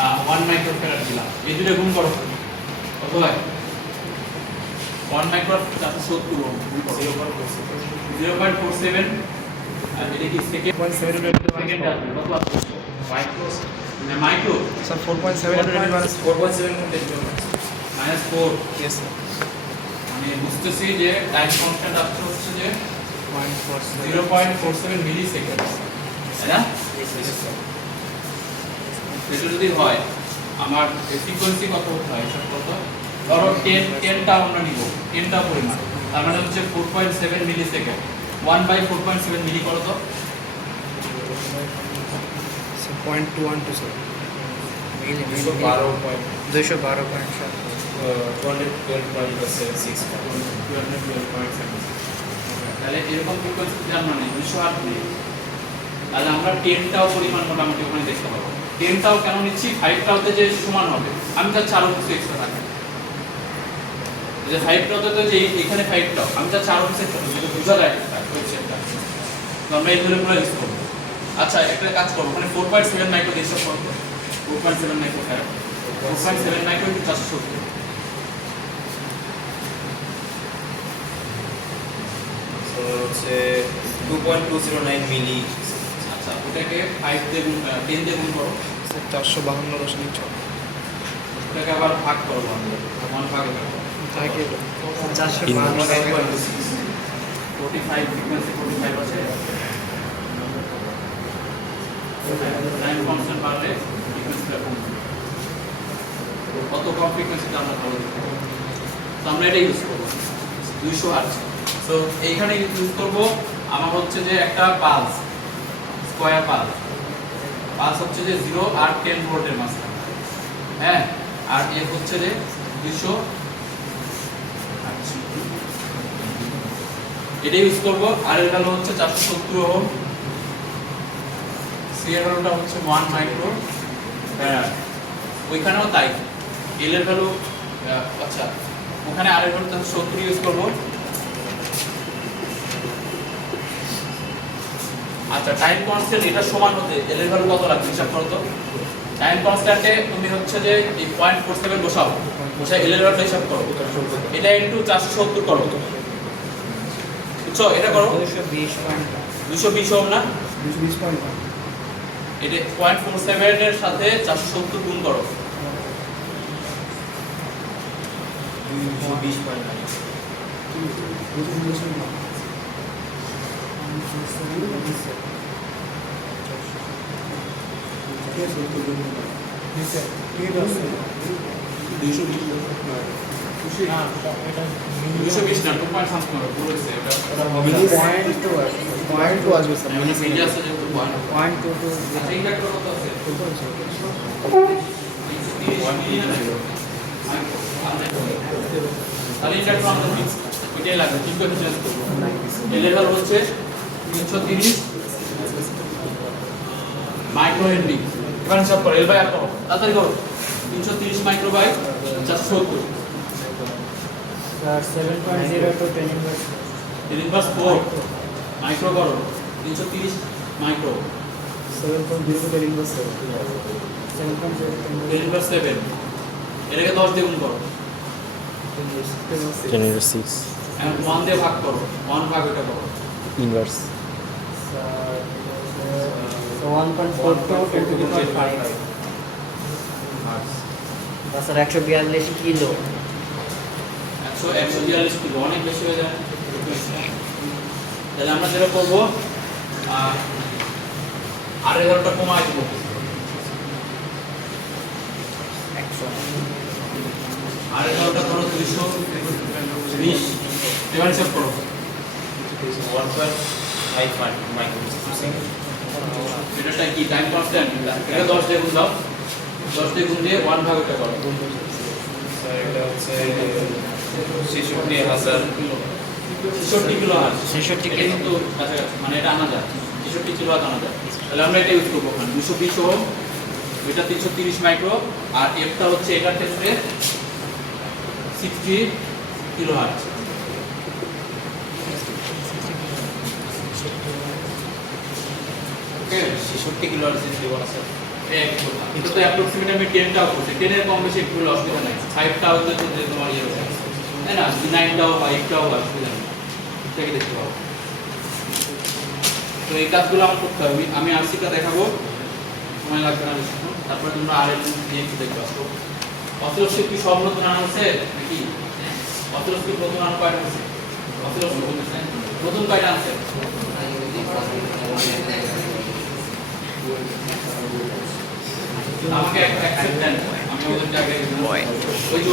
1 microfarad দিলাম, এই দুটো গুণ করো কত হয়? 1 মাইক্রোফ্যারাড 70 ওহম 0.47 আর এটা কি সেকেন্ড 0.7 সেকেন্ড আসবে কত আসবে? মাইক্রো না micro sir 4.7 minus 4.7 minus 4 yes sir মানে বুঝতেছি যে টাইম কনস্ট্যান্ট আসছে হচ্ছে যে 0.47 0.47 মিলি সেকেন্ড, তাই না? এটা যদি হয় আমার ফ্রিকোয়েন্সি কত হতে হয় সব কত? ধরো 10টা আমরা নিব, 10টা পরিমাণ, তার মানে হচ্ছে 4.7 মিলি সেকেন্ড 1/4.7 মিলি করো তো। sir 0.212 sir মিলি 212.7 তাহলে এরকম ফ্রিকোয়েন্সি যদি আমরা নেই 208 মিলি, তাহলে আমরা 10টাও পরিমাণ মোটামুটি ওখানে দেখতে পাবো। 10টাও কেন নিচ্ছি? 5টাওতে যে সমান হবে, আমি চাচ্ছি আরো কিছু এক্সট্রা থাকে, যে 5টাওতে তো যে এখানে 5টাও আমি চাচ্ছি আরো কিছু এক্সট্রা থাকে, বোঝা যায় এটা ওয়েবসাইটটা, তো আমরা এইগুলো পুরো ইউজ করব। আচ্ছা একটা কাজ করব, ওখানে 4.7 মাইক্রো দিয়ে সব করব, 4.7 micro farad 4.7 micro into 470 so হচ্ছে 2.209 মিলি। আচ্ছা ওটাকে 5 দিয়ে গুণ 10 দিয়ে গুণ করো, স্যার 452.6 ওটাকে আবার ভাগ করো, 1 ভাগ করো তাকে 452 45 ফ্রিকোয়েন্সি 45 আছে, টাইম কনস্ট্যান্ট বাড়লে ফ্রিকোয়েন্সিটা কমবে, কত কম ফ্রিকোয়েন্সিতে আমরা ভালো দেখতে পাবো, তো আমরা এটা ইউজ করবো 200 হার্টজ। তো এইখানে ইউজ করব আমার হচ্ছে যে একটা পালস, স্কয়ার পালস, পালস হচ্ছে যে 0 আর 10 ভোল্টের মাঝখানে, হ্যাঁ, আর এ হচ্ছে যে 200 এটা ইউজ করব। আর এর ভ্যালু হচ্ছে 470 ওহম, সি এর ভ্যালুটা হচ্ছে 1 মাইক্রো ফ্যারাড, ওইখানেও তাই। এল এর ভ্যালু আচ্ছা ওখানে আর এর ভ্যালু 70 ইউজ করব। আচ্ছা টাইম কনস্ট্যান্ট এটা সমান হতে এল এর ভ্যালু কত লাগবে হিসাব করো তো। টাইম কনস্ট্যান্টে তুমি হচ্ছে যে এই 0.47 বসাও, বসাই এল এর ভ্যালু হিসাব করো, এটা ইনটু 470 করো, বুঝছো? এটা করো 220 ওহম না, 220.1 এটা 0.47 এর সাথে 470 গুণ করো, 220.9 220 না 2 পয়েন্ট সামথিং করো, বলেছে এটা পয়েন্ট টু আসবে স্যার মিলি মিডিয়া আছে যেহেতু পয়েন্ট পয়েন্ট টু টু আচ্ছা এই একটা কত আছে তাহলে এটা একটু আমাদের ফিক্স ওইটাই লাগবে, ঠিক করে চেঞ্জ করবো। এল এর ভ্যালু হচ্ছে 330 মাইক্রো হেনরি। এবার হিসাব করো, এল বাই আর করো, তাড়াতাড়ি করো, 330 micro by 470 7.0 to 10 inverse 10 inverse 4 micro করো, 330 মাইক্রো 7.0 to 10 inverse 7 10 ইনভার্স 7 এটাকে 10 দিয়ে গুণ করো, 10 into 6 এখন 1 দিয়ে ভাগ করো, 1 ভাগ এটা করো, inverse so 1.4 to 10 to the power 5 sir 142 kilo 142 kilo, অনেক বেশি হয়ে যায়। তাহলে আমরা যেটা করবো আর এগারোটা কমায় দেবো, আর এগারোটা ধরো 220, এবার হিসাব করো 1.5 মাইক্রো সেকেন্ড। এটা কি টাইম কনস্ট্যান্ট, এটা 10 দিয়ে গুণ দাও, 10 দিয়ে গুণ দিয়ে 1 ভাগ এটা করো, স্যার এটা হচ্ছে 66,000 কিলো 66 কিলো হার্জ, 66 এটা কিন্তু কাছাকাছি, মানে এটা আনা যায় 66 কিলো হার্জ আনা যায়। তাহলে আমরা এটা ইউজ করবো ওখানে 220 ওহম, এটা 330 মাইক্রো, আর এফটা হচ্ছে এটার ক্ষেত্রে 60 কিলো হার্জ। ওকে 66 কিলো হার্জ দিব না স্যার। এক বললাম এটা তো অ্যাপ্রক্সিমেট আমি 10 টাও করছি 10 এর কম বেশি একটু হলে অসুবিধা নাই 5 টাও তো যে তোমার ইয়ে হচ্ছে তাই না 9 টাও বা 8 টাও অসুবিধা নেই এটাকে দেখতে পাবো তো এই কাজগুলো আমার করতে হবে আমি আরসিটা দেখাবো সময় লাগবে না বেশি তারপরে তোমরা আরএল দিয়ে একটু দেখতে আসো অসিলোস্কোপ কি সব নতুন আনা হচ্ছে নাকি অসিলোস্কোপ নতুন আনা কয়টা আছে অসিলোস্কোপ নতুন কয়টা আছে আমাকে একটা অ্যাকসেপ্ট দেন আমি ওদেরকে আগে ওই যে